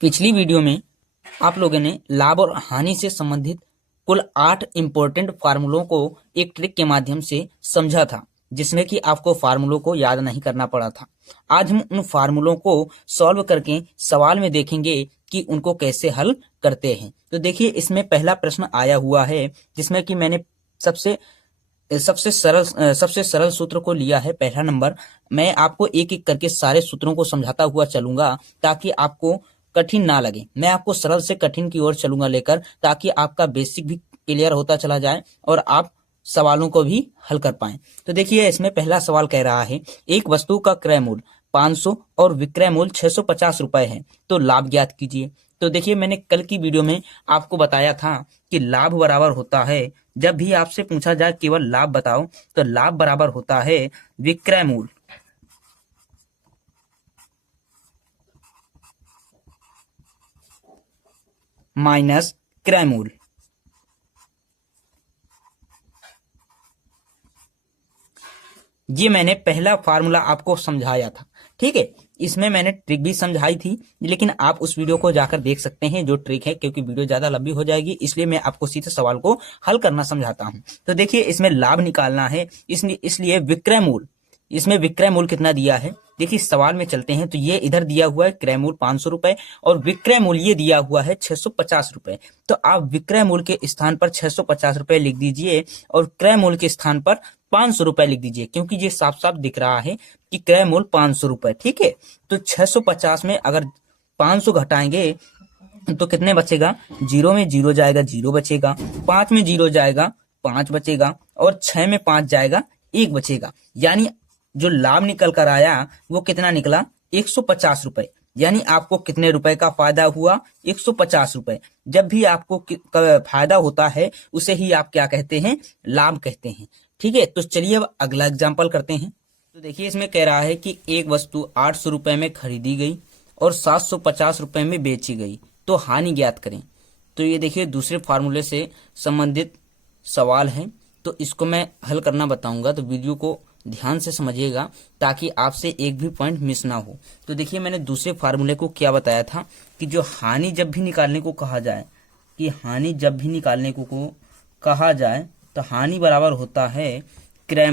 पिछली वीडियो में आप लोगों ने लाभ और हानि से संबंधित कुल 8 इंपॉर्टेंट फार्मूलों को एक ट्रिक के माध्यम से समझा था, जिसमें कि आपको फार्मूलों को याद नहीं करना पड़ा था। आज हम उन फार्मूलों को सॉल्व करके सवाल में देखेंगे कि उनको कैसे हल करते हैं। तो देखिए, इसमें पहला प्रश्न आया हुआ है, जिसमें कि मैंने सबसे सरल सूत्र को लिया है, पहला नंबर। मैं आपको एक एक करके सारे सूत्रों को समझाता हुआ चलूंगा ताकि आपको कठिन ना लगे। मैं आपको सरल से कठिन की ओर चलूंगा लेकर, ताकि आपका बेसिक भी क्लियर होता चला जाए और आप सवालों को भी हल कर पाएं। तो देखिए, इसमें पहला सवाल कह रहा है, एक वस्तु का क्रय मूल्य 500 और विक्रय मूल्य 650 रुपए है, तो लाभ ज्ञात कीजिए। तो देखिए, मैंने कल की वीडियो में आपको बताया था कि लाभ बराबर होता है, जब भी आपसे पूछा जाए केवल लाभ बताओ, तो लाभ बराबर होता है विक्रय मूल्य माइनस क्रय मूल्य। ये मैंने पहला फार्मूला आपको समझाया था, ठीक है। इसमें मैंने ट्रिक भी समझाई थी, लेकिन आप उस वीडियो को जाकर देख सकते हैं जो ट्रिक है, क्योंकि वीडियो ज्यादा लंबी हो जाएगी, इसलिए मैं आपको सीधे सवाल को हल करना समझाता हूं। तो देखिए, इसमें लाभ निकालना है, इसलिए विक्रय मूल्य, इसमें विक्रय मूल्य कितना दिया है, देखिए सवाल में चलते हैं। तो ये इधर दिया हुआ है क्रय मूल्य 500 रुपए और विक्रय मूल्य ये दिया हुआ है 650 रुपए। तो आप विक्रय मूल्य के स्थान पर 650 रुपए लिख दीजिए और क्रय मूल्य के स्थान पर 500 रुपए लिख दीजिए, क्योंकि ये साफ साफ दिख रहा है कि क्रय मूल्य 500 रुपए, ठीक है। तो 650 में अगर 500 घटाएंगे तो कितने बचेगा, जीरो में जीरो जाएगा, जीरो बचेगा, 5 में जीरो जाएगा, 5 बचेगा, और 6 में 5 जाएगा, 1 बचेगा। यानी जो लाभ निकल कर आया वो कितना निकला, 150 रुपए। यानी आपको कितने रुपए का फायदा हुआ, 150 रुपए। जब भी आपको फायदा होता है उसे ही आप क्या कहते हैं, लाभ कहते हैं, ठीक है। तो चलिए अब अगला एग्जाम्पल करते हैं। तो देखिए, इसमें कह रहा है कि एक वस्तु 800 रुपए में खरीदी गई और 750 रुपए में बेची गई, तो हानि ज्ञात करें। तो ये देखिए, दूसरे फार्मूले से संबंधित सवाल है, तो इसको मैं हल करना बताऊंगा, तो वीडियो को ध्यान से समझिएगा ताकि आपसे एक भी पॉइंट मिस ना हो। तो देखिए, मैंने दूसरे फार्मूले को क्या बताया था कि जो हानि जब भी निकालने को कहा जाए, कि हानि जब भी निकालने को कहा जाए तो हानि बराबर होता है क्रय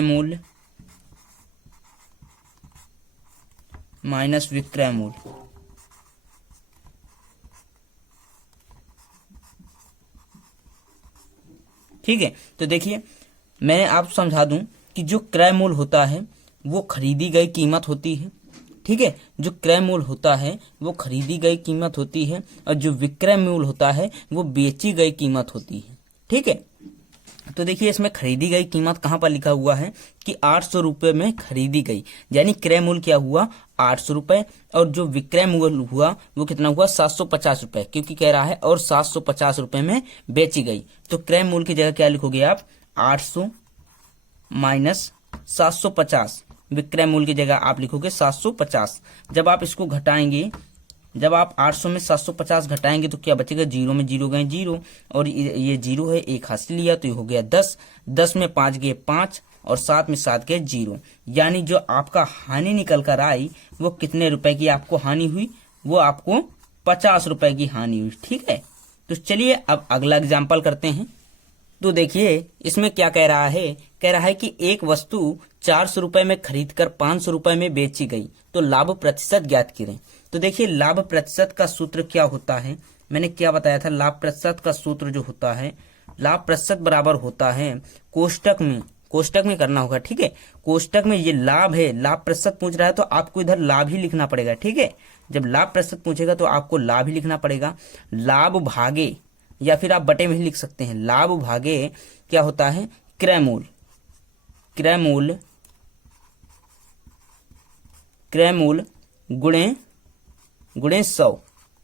मूल्य माइनस विक्रय मूल्य। ठीक है। तो देखिए, मैं आप समझा दूं कि जो क्रय मूल्य होता है वो खरीदी गई कीमत होती है, ठीक है। जो क्रय मूल्य होता है वो खरीदी गई कीमत होती है, और जो विक्रय मूल्य होता है वो बेची गई कीमत होती है, ठीक है। तो देखिए, इसमें खरीदी गई कीमत कहां पर लिखा हुआ है कि 800 रुपए में खरीदी गई, यानी क्रय मूल्य क्या हुआ, 800 रुपए, और जो विक्रय मूल्य हुआ वो कितना हुआ, 750 रुपए, क्योंकि कह रहा है और 750 रुपए में बेची गई। तो क्रय मूल्य की जगह क्या लिखोगे आप, 800 माइनस 750, विक्रय मूल्य की जगह आप लिखोगे 750। जब आप इसको घटाएंगे, जब आप 800 में 750 घटाएंगे तो क्या बचेगा, जीरो में जीरो गए जीरो, और ये जीरो है, एक हाथ से लिया तो ये हो गया 10, 10 में 5 गए 5, और 7 में 7 गए जीरो। यानी जो आपका हानि निकल कर आई वो कितने रुपए की आपको हानि हुई, वो आपको 50 रुपए की हानि हुई, ठीक है। तो चलिए अब अगला एग्जाम्पल करते हैं। तो देखिए, इसमें क्या कह रहा है, कह रहा है कि एक वस्तु 400 रुपए में खरीदकर 500 रुपए में बेची गई, तो लाभ प्रतिशत ज्ञात करें। तो देखिए, लाभ प्रतिशत का सूत्र क्या होता है, मैंने क्या बताया था, लाभ प्रतिशत का सूत्र जो होता है, लाभ प्रतिशत बराबर होता है कोष्टक में करना होगा, ठीक है। कोष्टक में ये लाभ है, लाभ प्रतिशत पूछ रहा है तो आपको इधर लाभ ही लिखना पड़ेगा, ठीक है। जब लाभ प्रतिशत पूछेगा तो आपको लाभ ही लिखना पड़ेगा। लाभ भागे, या फिर आप बटे में ही लिख सकते हैं, लाभ भागे क्या होता है, क्रय मूल्य गुणे 100,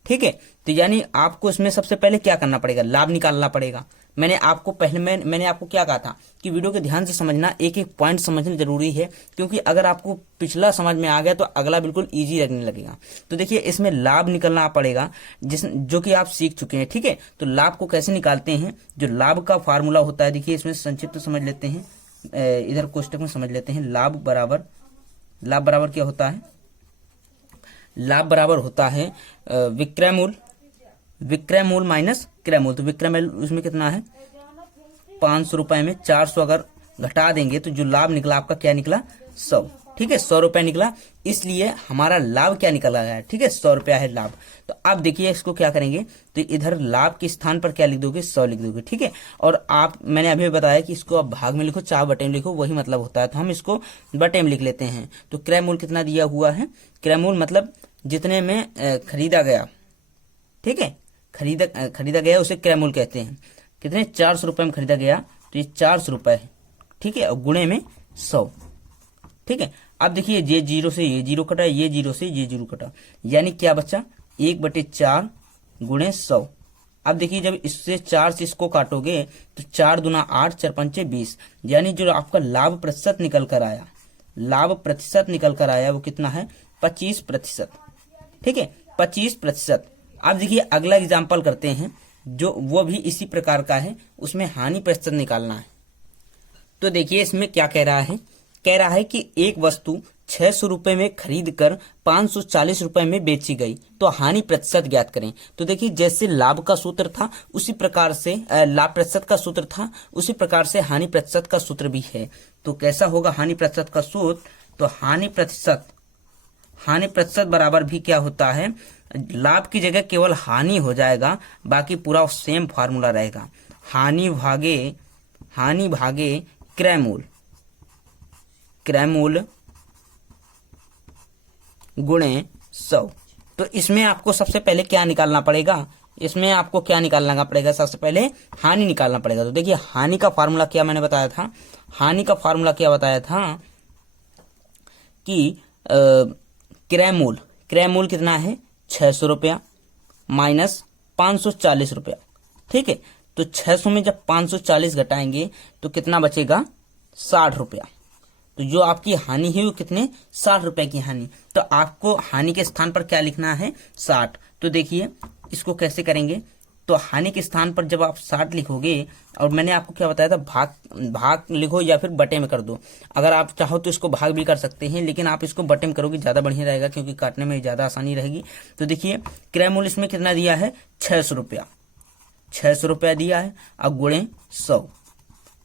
ठीक है। तो यानी आपको इसमें सबसे पहले क्या करना पड़ेगा, लाभ निकालना पड़ेगा। मैंने आपको क्या कहा था कि वीडियो के ध्यान से समझना, एक एक पॉइंट समझना जरूरी है, क्योंकि अगर आपको पिछला समझ में आ गया तो अगला बिल्कुल इजी लगने लगेगा। तो देखिए, इसमें लाभ निकलना पड़ेगा, जो कि आप सीख चुके हैं, ठीक है। तो लाभ को कैसे निकालते हैं, जो लाभ का फार्मूला होता है, देखिए इसमें संक्षिप्त समझ लेते हैं, इधर कोष्टक में समझ लेते हैं। लाभ बराबर क्या होता है, लाभ बराबर होता है विक्रय मूल, विक्रय मूल माइनस क्रय मूल। तो विक्रय मूल उसमें कितना है 500 रुपए में 400 अगर घटा देंगे तो जो लाभ निकला आपका क्या निकला 100। ठीक है 100 रुपया निकला, इसलिए हमारा लाभ क्या निकला है, ठीक है 100 रुपया है लाभ। तो अब देखिए इसको क्या करेंगे, तो इधर लाभ के स्थान पर क्या लिख दोगे 100 लिख दोगे। ठीक है, और आप मैंने अभी बताया कि इसको आप भाग में लिखो चाहे बटे में लिखो वही मतलब होता है, तो हम इसको बटे में लिख लेते हैं। तो क्रय मूल कितना दिया हुआ है, क्रय मूल मतलब जितने में खरीदा गया, ठीक है खरीदा गया उसे क्रय मूल कहते हैं। कितने 400 रुपए में खरीदा गया तो ये 400 रुपए है। ठीक है, और गुणे में 100। ठीक है, अब देखिए ये जीरो से ये जीरो कटा, ये जीरो से ये जीरो कटा, यानी क्या बच्चा 1/4 गुणे 100। अब देखिए जब इससे 4 से इसको काटोगे तो 4 दूना 8 4 पंचे 20, यानी जो आपका लाभ प्रतिशत निकल कर आया, लाभ प्रतिशत निकल कर आया वो कितना है 25%। ठीक है 25%। अब देखिए अगला एग्जाम्पल करते हैं जो वो भी इसी प्रकार का है, उसमें हानि प्रतिशत निकालना है। तो देखिए इसमें क्या कह रहा है, कह रहा है कि एक वस्तु 600 रुपए में खरीद कर 540 रुपए में बेची गई तो हानि प्रतिशत ज्ञात करें। तो देखिए जैसे लाभ का सूत्र था उसी प्रकार से लाभ प्रतिशत का सूत्र था उसी प्रकार से हानि प्रतिशत का सूत्र भी है। तो कैसा होगा हानि प्रतिशत का सूत्र, तो हानि प्रतिशत बराबर भी क्या होता है, लाभ की जगह केवल हानि हो जाएगा, बाकी पूरा सेम फार्मूला रहेगा। हानि भागे क्रय मूल गुणे 100। तो इसमें आपको सबसे पहले क्या निकालना पड़ेगा, इसमें आपको क्या निकालना पड़ेगा, सबसे पहले हानि निकालना पड़ेगा। तो देखिए हानि का फार्मूला क्या मैंने बताया था, हानि का फार्मूला क्या बताया था कि क्रय मूल कितना है 600 रुपया माइनस 540 रुपया। ठीक है, तो 600 में जब 540 घटाएंगे तो कितना बचेगा 60 रुपया। तो जो आपकी हानि है वो कितने 60 रुपए की हानि। तो आपको हानि के स्थान पर क्या लिखना है 60। तो देखिए इसको कैसे करेंगे, तो हानि के स्थान पर जब आप 60 लिखोगे, और मैंने आपको क्या बताया था भाग लिखो या फिर बटे में कर दो। अगर आप चाहो तो इसको भाग भी कर सकते हैं, लेकिन आप इसको बटे में करोगे ज्यादा बढ़िया रहेगा क्योंकि काटने में ज्यादा आसानी रहेगी। तो देखिए क्रय मूल्य इसमें कितना दिया है 600 रुपया, 600 रुपया दिया है, अब गुणे 100।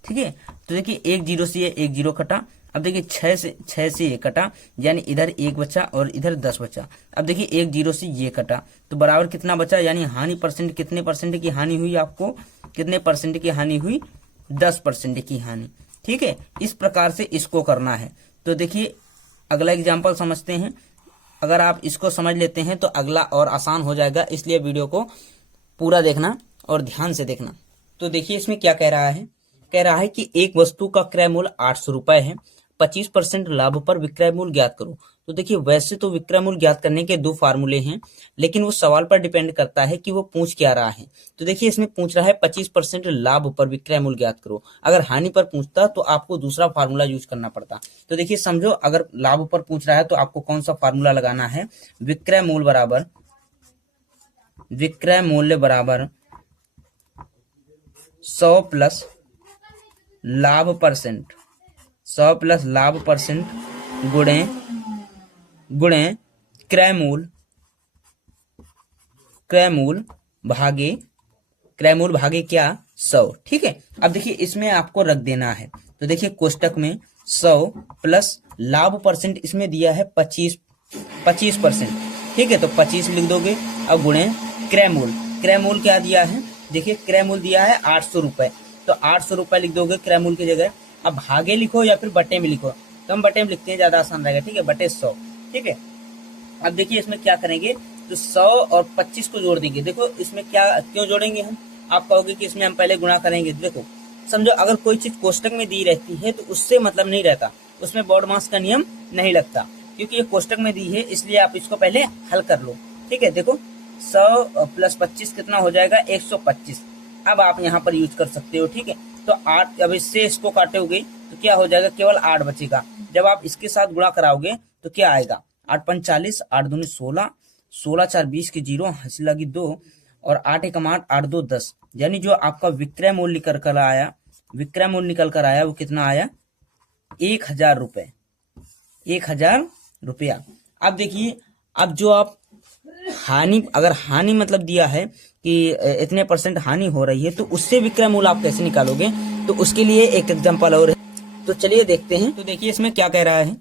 ठीक है, तो देखिए एक जीरो से ये एक जीरो कटा, अब देखिए 6 से ये कटा, यानी इधर 1 बचा और इधर 10 बचा। अब देखिए एक जीरो से ये कटा तो बराबर कितना बचा, यानी हानि परसेंट कितने परसेंट की हानि हुई, आपको कितने परसेंट की हानि हुई 10% की हानि। ठीक है, इस प्रकार से इसको करना है। तो देखिए अगला एग्जाम्पल समझते हैं, अगर आप इसको समझ लेते हैं तो अगला और आसान हो जाएगा, इसलिए वीडियो को पूरा देखना और ध्यान से देखना। तो देखिए इसमें क्या कह रहा है, कह रहा है कि एक वस्तु का क्रय मूल्य 800 रुपए है, 25% लाभ पर विक्रय मूल्य ज्ञात करो। तो देखिए वैसे तो विक्रय मूल्य ज्ञात करने के 2 फार्मूले हैं, लेकिन वो सवाल पर डिपेंड करता है कि वो पूछ क्या रहा है। तो देखिए इसमें पूछ रहा है 25% लाभ पर विक्रय मूल्य ज्ञात करो। अगर हानि पर पूछता तो आपको दूसरा फार्मूला यूज करना पड़ता। तो देखिए समझो, अगर लाभ पर पूछ रहा है तो आपको कौन सा फार्मूला लगाना है, विक्रय मूल्य बराबर 100 प्लस लाभ परसेंट, 100 प्लस लाभ परसेंट गुणे क्रय मूल भागे क्या 100। ठीक है, अब देखिए इसमें आपको रख देना है। तो देखिए कोष्टक में 100 प्लस लाभ परसेंट इसमें दिया है 25%। ठीक है, तो 25 लिख दोगे। अब गुणे क्रय मूल क्या दिया है, देखिए क्रय मूल दिया है 800 रुपए, तो 800 रुपए लिख दोगे क्रय मूल की जगह। अब भागे लिखो या फिर बटे में लिखो, तो हम बटे में लिखते हैं ज्यादा आसान रहेगा। ठीक है, बटे 100। ठीक है, अब देखिए इसमें क्या करेंगे, तो 100 और 25 को जोड़ देंगे। देखो इसमें क्या क्यों जोड़ेंगे हम, आप कहोगे कि इसमें हम पहले गुणा करेंगे। देखो समझो, अगर कोई चीज कोष्टक में दी रहती है तो उससे मतलब नहीं रहता, उसमें बॉड मास का नियम नहीं लगता, क्योंकि ये कोष्टक में दी है इसलिए आप इसको पहले हल कर लो। ठीक है, देखो 100 प्लस 25 कितना हो जाएगा 125। अब आप यहाँ पर यूज कर सकते हो। ठीक है, तो 8, अब इससे इसको काटोगे तो क्या हो जाएगा, केवल 8 बचेगा। जब आप इसके साथ गुणा कराओगे तो क्या आएगा, 8 5 40, 8 दूनी 16, 16 4 20 की 0, हंसी लगी 2, और 8 1 8, 8 2 10, यानी जो आपका विक्रय मूल्य निकल कर आया वो कितना आया 1000 रुपए, 1000 रुपया। अब देखिए अब जो आप हानि, अगर हानि मतलब दिया है कि इतने % हानि हो रही है, तो उससे विक्रय मूल्य आप कैसे निकालोगे, तो उसके लिए एक एग्जांपल और है। तो चलिए देखते हैं। तो देखिए इसमें क्या कह रहा है,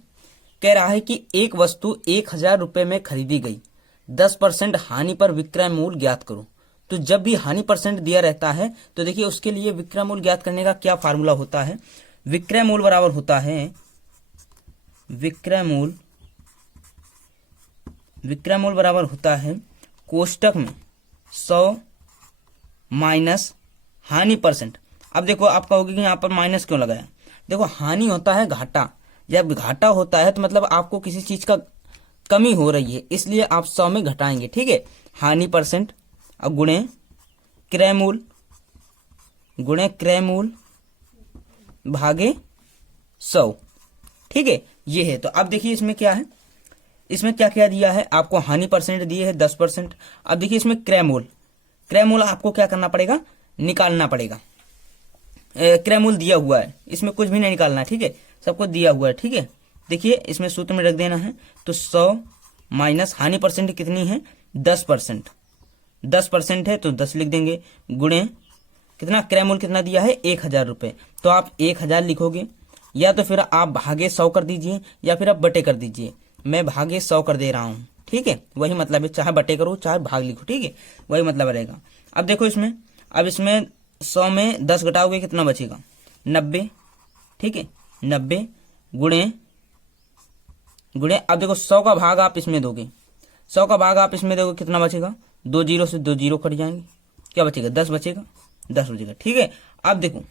कह रहा है कि एक वस्तु 1000 रुपए में खरीदी गई, 10% हानि पर विक्रय मूल्य ज्ञात करो। तो जब भी हानि % दिया रहता है, तो देखिए उसके लिए विक्रय मूल्य ज्ञात करने का क्या फार्मूला होता है। विक्रय मूल्य बराबर होता है, विक्रय मूल्य बराबर होता है कोष्टक में 100 माइनस हानि %। अब देखो आप कहोगे कि यहाँ पर माइनस क्यों लगाया। देखो हानि होता है घाटा, जब घाटा होता है तो मतलब आपको किसी चीज का कमी हो रही है, इसलिए आप 100 में घटाएंगे, ठीक है। हानि %, अब गुणे क्रय मूल्य भागे 100, ठीक है, ये है। तो अब देखिए इसमें क्या है, इसमें क्या क्या दिया है आपको, हानि % दिए है 10%। अब देखिए इसमें क्रय मूल्य आपको क्या करना पड़ेगा, निकालना पड़ेगा। क्रय मूल्य दिया हुआ है, इसमें कुछ भी नहीं निकालना है, ठीक है, सब कुछ दिया हुआ है, ठीक है। देखिए इसमें सूत्र में रख देना है, तो 100 माइनस हानि % कितनी है 10%, 10% है तो 10 लिख देंगे, गुणे कितना, क्रय मूल्य कितना दिया है 1000 रुपए, तो आप 1000 लिखोगे, या तो फिर आप भागे 100 कर दीजिए, या फिर आप बटे कर दीजिए। मैं भागे 100 कर दे रहा हूं, ठीक है, वही मतलब है, चाहे बटे करो चाहे भाग लिखो, ठीक है, वही मतलब रहेगा। अब देखो इसमें, अब इसमें 100 में 10 घटाओगे कितना बचेगा 90, ठीक है, 90 गुणे अब देखो 100 का भाग आप इसमें दोगे, 100 का भाग आप इसमें दोगे, कितना बचेगा, 2 जीरो से 2 जीरो कट जाएंगे, क्या बचेगा 10 बचेगा, 10 बचेगा, ठीक है। अब देखो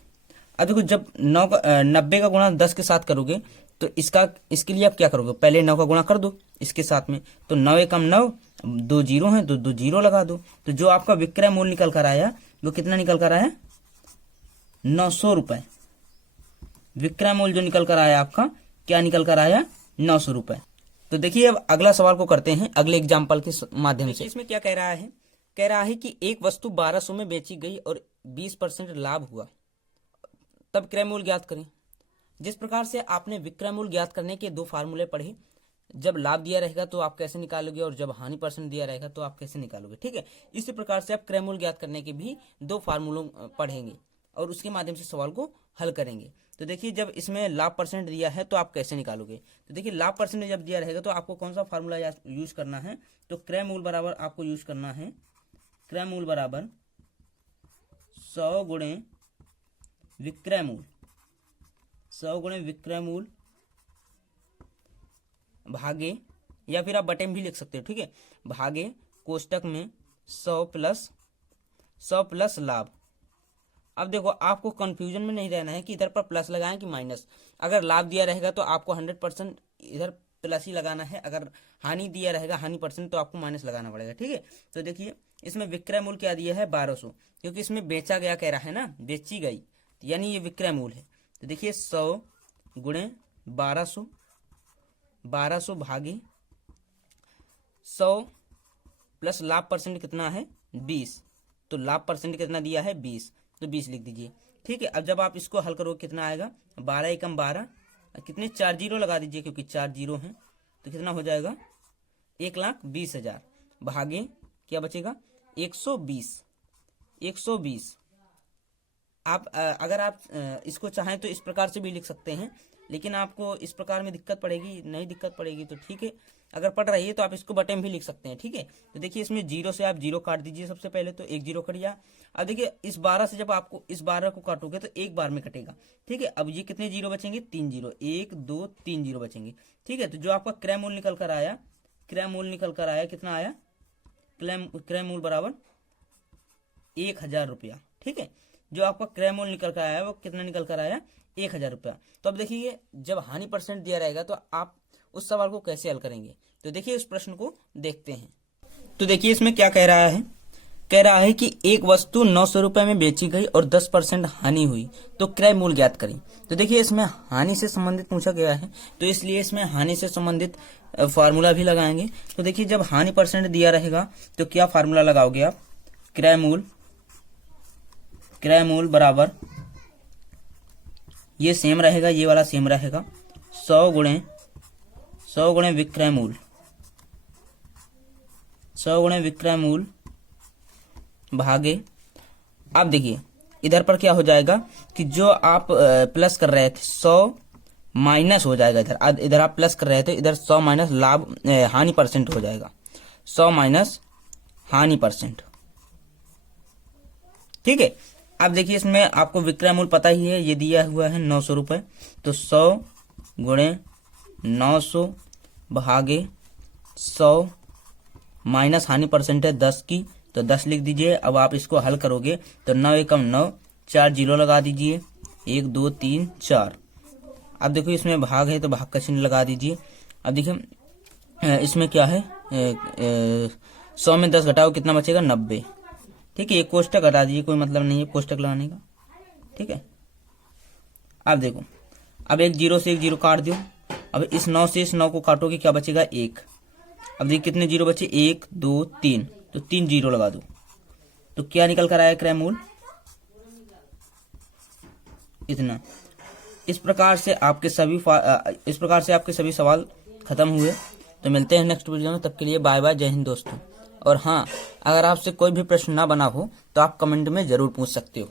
जब 90 का गुणा 10 के साथ करोगे, तो इसके लिए आप क्या करोगे, पहले 9 का गुणा कर दो इसके साथ में, तो 9 एकम 9, 2 जीरो है तो 2 जीरो लगा दो, तो जो आपका विक्रय मूल्य निकल कर आया वो कितना निकल कर आया 900 रुपए। विक्रय मूल्य जो निकल कर आया आपका, क्या निकल कर आया 900 रुपए। तो देखिए अब अगला सवाल को करते हैं अगले एग्जाम्पल के माध्यम से। इसमें क्या कह रहा है, कह रहा है कि एक वस्तु 1200 में बेची गई और 20% लाभ हुआ, तब क्रय मूल्य ज्ञात करें। जिस प्रकार से आपने विक्रय मूल्य ज्ञात करने के 2 फार्मूले पढ़े, जब लाभ दिया रहेगा तो आप कैसे निकालोगे, और जब हानि % दिया रहेगा तो आप कैसे निकालोगे, ठीक है। इसी प्रकार से आप क्रय मूल्य ज्ञात करने के भी 2 फार्मूलों पढ़ेंगे और उसके माध्यम से सवाल को हल करेंगे। तो देखिए जब इसमें लाभ % दिया है तो आप कैसे निकालोगे। तो देखिए लाभ % जब दिया रहेगा तो आपको कौन सा फार्मूला यूज करना है, तो क्रय मूल्य बराबर आपको यूज करना है, क्रय मूल्य बराबर 100 गुणे विक्रय मूल्य, 100 गुणे विक्रय मूल्य भागे, या फिर आप बटे में भी लिख सकते हो, ठीक है, भागे कोष्टक में 100 प्लस लाभ। अब देखो आपको कंफ्यूजन में नहीं रहना है कि इधर पर प्लस लगाएं कि माइनस। अगर लाभ दिया रहेगा तो आपको 100% इधर प्लस ही लगाना है, अगर हानि दिया रहेगा हानि % तो आपको माइनस लगाना पड़ेगा, ठीक है। तो देखिए इसमें विक्रय मूल्य क्या दिया है 1200, क्योंकि इसमें बेचा गया कह रहा है ना, बेची गई, यानी ये विक्रय मूल्य है। तो देखिए 100 गुणे 1200 भागे 100 प्लस लाभ % कितना है 20, तो लाभ % कितना दिया है 20, तो 20 लिख दीजिए, ठीक है। अब जब आप इसको हल करोगे कितना आएगा, 12 एकम 12, कितने 4 जीरो लगा दीजिए क्योंकि 4 जीरो हैं, तो कितना हो जाएगा 1,20,000 भागे क्या बचेगा 120। आप अगर आप इसको चाहें तो इस प्रकार से भी लिख सकते हैं, लेकिन आपको इस प्रकार में दिक्कत पड़ेगी, नहीं दिक्कत पड़ेगी तो ठीक है, अगर पड़ रही है तो आप इसको बटे में भी लिख सकते हैं, ठीक है। तो देखिए इसमें 0 से आप 0 काट दीजिए, सबसे पहले तो 1 0 कट गया। अब देखिए इस 12 से जब आपको इस 12 को काटोगे तो एक बार में कटेगा, ठीक है। अब ये कितने जीरो बचेंगे 3 जीरो, 1 2 3 जीरो बचेंगे, ठीक है। तो जो आपका क्रय मूल्य निकल कर आया, कितना आया, क्रय मूल्य बराबर 1000 रुपया, ठीक है। जो आपका क्रय मूल्य निकल कर आया वो कितना निकल कर आया 1000 रुपया। तो अब देखिए जब हानि % दिया रहेगा तो आप उस सवाल को कैसे हल करेंगे, तो देखिए इस प्रश्न को देखते हैं। तो देखिए इसमें क्या कह रहा है, कह रहा है कि एक वस्तु 900 रुपए में बेची गई और 10% हानि हुई, तो क्रय मूल्य ज्ञात करें। तो देखिए इसमें हानि से संबंधित पूछा गया है, तो इसलिए इसमें हानि से संबंधित फार्मूला भी लगाएंगे। तो देखिए जब हानि % दिया रहेगा तो क्या फार्मूला लगाओगे आप, क्रय मूल्य बराबर, ये सेम रहेगा, ये वाला सेम रहेगा, 100 गुणे विक्रय मूल्य 100 गुणे विक्रय मूल भागे, अब देखिए इधर पर क्या हो जाएगा कि जो आप प्लस कर रहे थे 100 माइनस हो जाएगा, इधर इधर आप प्लस कर रहे थे, इधर 100 माइनस लाभ हानि परसेंट हो जाएगा, 100 माइनस हानि परसेंट। ठीक है, अब देखिए इसमें आपको विक्रय मूल्य पता ही है, ये दिया हुआ है 900 रुपये, तो 100 गुणे 900 भागे 100 माइनस हानि परसेंट है 10 की, तो 10 लिख दीजिए। अब आप इसको हल करोगे तो 9 एकम 9, 4 जीरो लगा दीजिए, 1 2 3 4। अब देखो इसमें भाग है तो भाग का चिन्ह लगा दीजिए। अब देखिए इसमें क्या है, 100 में 10 घटाओ कितना बचेगा, 90। ठीक है, ये कोष्टक हटा दीजिए, कोई मतलब नहीं है कोष्टक लगाने का। ठीक है, अब देखो, अब एक जीरो से एक जीरो काट दो, अब इस 9 से इस 9 को काटोगे क्या बचेगा, 1। अब देखिए कितने जीरो बचे, 1 2 3, तो 3 जीरो लगा दो, तो क्या निकल कर आया क्रय मूल्य, इतना। इस प्रकार से आपके सभी सवाल खत्म हुए। तो मिलते हैं नेक्स्ट वीडियो में, तब के लिए बाय बाय, जय हिंद दोस्तों। और हाँ, अगर आपसे कोई भी प्रश्न ना बना हो तो आप कमेंट में जरूर पूछ सकते हो।